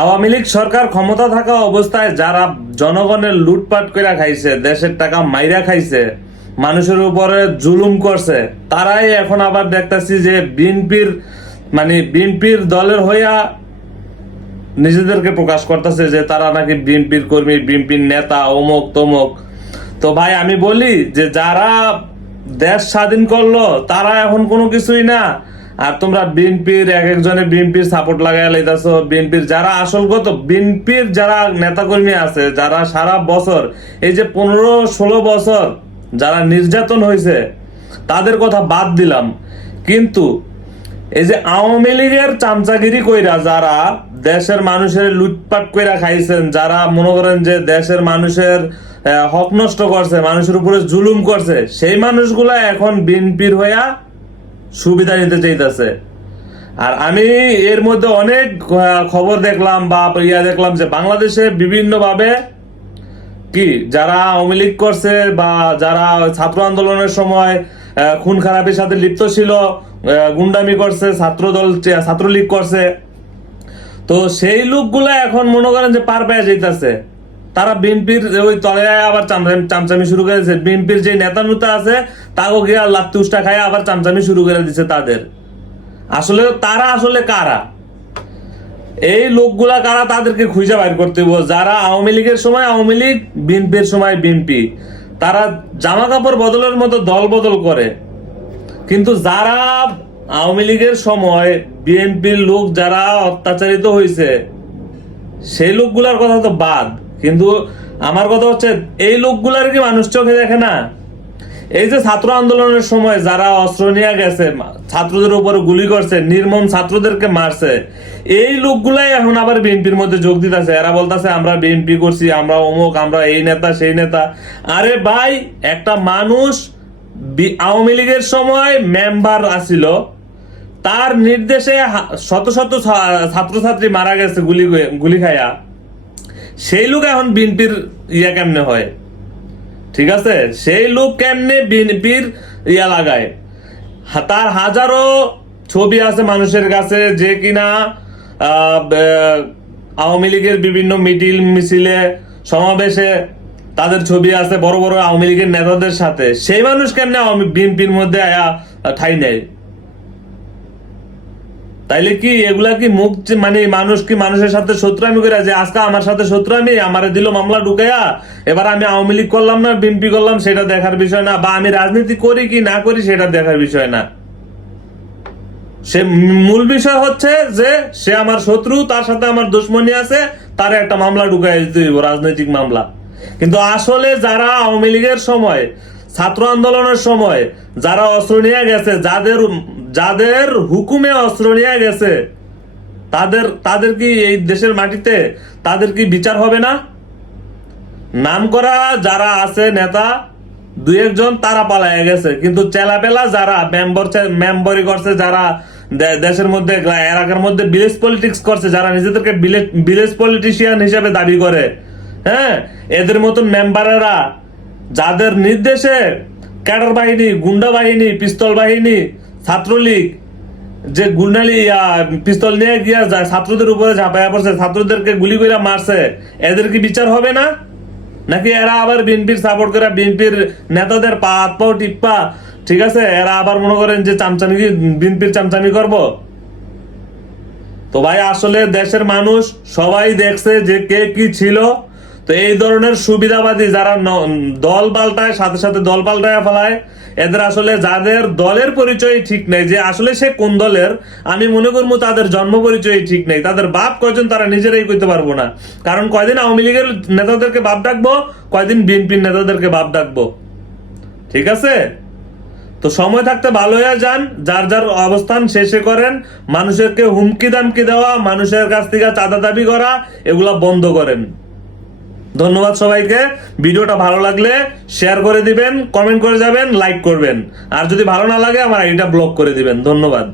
আওয়ামী লীগ সরকার ক্ষমতা থাকা অবস্থায় যারা জনগণের লুটপাট করে খাইছে, দেশের টাকা মাইরা খাইছে, মানুষের উপরে জুলুম করছে, তারাই এখন আবার দেখতাছি যে বিএনপির মানে বিএনপির দলের হইয়া নিজেদেরকে প্রকাশ করতেছে যে তারা নাকি বিএনপির কর্মী, বিএনপির নেতা, অমুক, তমুক। তো ভাই, আমি বলি যে যারা দেশ স্বাধীন করল, তারা এখন কোনো কিছুই না। আর তোমরা বিএনপির এক একজনে বিএনপির সাপোর্ট লাগাই লাইতাছো। বিএনপির যারা আসলগত, বিএনপির যারা নেতাকর্মী আছে, যারা সারা বছর, এই যে পনেরো, ষোলো বছর যারা নির্যাতন হয়েছে তাদের কথা বাদ দিলাম। কিন্তু এই যে আওয়ামী লীগের চামচাগিরি কইরা যারা দেশের মানুষের লুটপাট কইরা খাইছেন, যারা মনে করেন যে দেশের মানুষের হক নষ্ট করছে, মানুষের উপরে জুলুম করছে, সেই মানুষগুলা এখন বিএনপির হইয়া সুবিধা নিতে চাইতেছে। আর আমি এর মধ্যে অনেক খবর দেখলাম বা ইয়া দেখলাম যে বাংলাদেশে বিভিন্ন ভাবে কি যারা আওয়ামী লীগ করছে বা যারা ছাত্র আন্দোলনের সময় খুন খারাপের সাথে লিপ্ত ছিল গুন্ডামি করছে ছাত্র দল ছাত্রলীগ করছে, তো সেই লোকগুলা এখন মনে করেন যে পার পেয়ে যাইতেছে। তারা বিএনপির ওই তলে আবার চামচামি শুরু করেছে বিএনপির যে নেতা নুতা আছে তাকে গিয়ে লাত্তি উষ্টা খায় আবার চামচামি শুরু করে দিছে তাদের। আসলে তারা আসলে কারা? এই লোকগুলা কারা তাদেরকে খুঁজে বাইর করতে যারা আওয়ামী লীগের সময় আওয়ামী লীগ, বিএনপির সময় বিএনপি। তারা জামা কাপড় বদলের মতো দল বদল করে। কিন্তু যারা আওয়ামী লীগের সময় বিএনপির লোক যারা অত্যাচারিত হয়েছে সেই লোকগুলার কথা তো বাদ। কিন্তু আমার কথা হচ্ছে, এই লোকগুলার কি মানুষ চোখে দেখে না? এই যে ছাত্র আন্দোলনের সময় যারা অস্ত্র নিয়ে গেছে ছাত্রদের উপর গুলি করছে, নির্মম ছাত্রদেরকে মারছে, এই লোকগুলাই এখন আবার বিএনপির মধ্যে যোগ দিতেছে। এরা বলতেছে, আমরা বিএনপি করছি, আমরা অমুক, আমরা এই নেতা, সেই নেতা। আরে ভাই, একটা মানুষ আওয়ামী লীগের সময় মেম্বার আসিল তার নির্দেশে শত শত ছাত্রছাত্রী মারা গেছে গুলি গুলি খায়া সেই লোক এখন বিএনপির ইয়া কেমনে হয়? ঠিক আছে? সেই লোক কেমনে বিএনপির ইয়া লাগায়? তার হাজারো ছবি আছে মানুষের কাছে যে কিনা আওয়ামী লীগের বিভিন্ন মিটিল মিছিলে সমাবেশে তাদের ছবি আছে বড় বড় আওয়ামী লীগের নেতাদের সাথে। সেই মানুষ কেমনে বিএনপির মধ্যে আয়া ঠাই নেয়? তাইলে কি এগুলা কি মুখ মানে মানুষ কি মানুষের সাথে শত্রুমি করে যে আজকে আমার সাথে শত্রুমি আমারে দিল মামলা ঢুকাইয়া এবার আমি আওয়ামী লীগ করলাম না, বিএনপি করলাম, সেটা দেখার বিষয় না, বা আমি রাজনীতি করি কি না করি সেটা দেখার বিষয় না। সে মূল বিষয় হচ্ছে যে সে আমার শত্রু, তার সাথে আমার দুশ্মনী আছে, তার একটা মামলা ঢুকাই রাজনৈতিক মামলা। কিন্তু আসলে যারা আওয়ামী লীগের সময়, ছাত্র আন্দোলনের সময়, যারা অস্ত্র নিয়ে গেছে, যাদের যাদের হুকুমে অস্ত্র নিয়ে গেছে, তাদের তাদের কি এই দেশের মাটিতে তাদের কি বিচার হবে না? নাম করা যারা আছে নেতা, দুই একজন তারা পালায় গেছে। কিন্তু চেলাপেলা যারা, মেম্বর মেম্বরি করছে যারা দেশের মধ্যে, এলাকার মধ্যে ভিলেজ পলিটিক্স করছে, যারা নিজেদেরকে ভিলেজ পলিটিশিয়ান হিসেবে দাবি করে হ্যাঁ? এদের মতন মেম্বারেরা, যাদের নির্দেশে ক্যাডার বাহিনী, গুন্ডা বাহিনী, পিস্তল বাহিনী ছাত্রলীগ যে গুন্ডালি পিস্তল নিয়ে গিয়া যায়, ছাত্রদের উপরে ঝাঁপাইয়া পড়ছে, ছাত্রদেরকে গুলি করে মারছে, এদের কি বিচার হবে না? নাকি এরা আবার বিএনপির সাপোর্ট করে বিএনপির নেতাদের পা, হাত পাও টিপ্পা, ঠিক আছে? এরা আবার মনে করেন যে চামচামি, বিএনপির চামচামি করব? তো ভাই, আসলে দেশের মানুষ সবাই দেখছে যে কে কি ছিল তো এই ধরনের সুবিধাবাদী যারা দল পাল্টায়, সাথে সাথে দল পাল্টায় ফেলায়, এদের আসলে যাদের দলের পরিচয় ঠিক নেই, যে আসলে সে কোন দলের, আমি মনে করব তাদের জন্ম পরিচয় ঠিক নেই। তাদের বাপ কয়জন তারা নিজেরাই করতে পারব না। কারণ কয়দিন আওয়ামী লীগের নেতাদেরকে বাপ ডাকবো, কয়দিন বিএনপির নেতাদেরকে বাপ ডাকবো। ঠিক আছে? তো সময় থাকতে ভালো হয়ে যান, যার যার অবস্থান শেষে করেন, মানুষেরকে হুমকি দামকি দেওয়া, মানুষের কাছ থেকে চাঁদা দাবি করা, এগুলা বন্ধ করেন। ধন্যবাদ সবাইকে। ভিডিওটা ভালো লাগলে শেয়ার করে দিবেন কমেন্ট করে যাবেন লাইক করবেন। আর যদি ভালো না লাগে, আমার আইডিটা ব্লক করে দিবেন। ধন্যবাদ।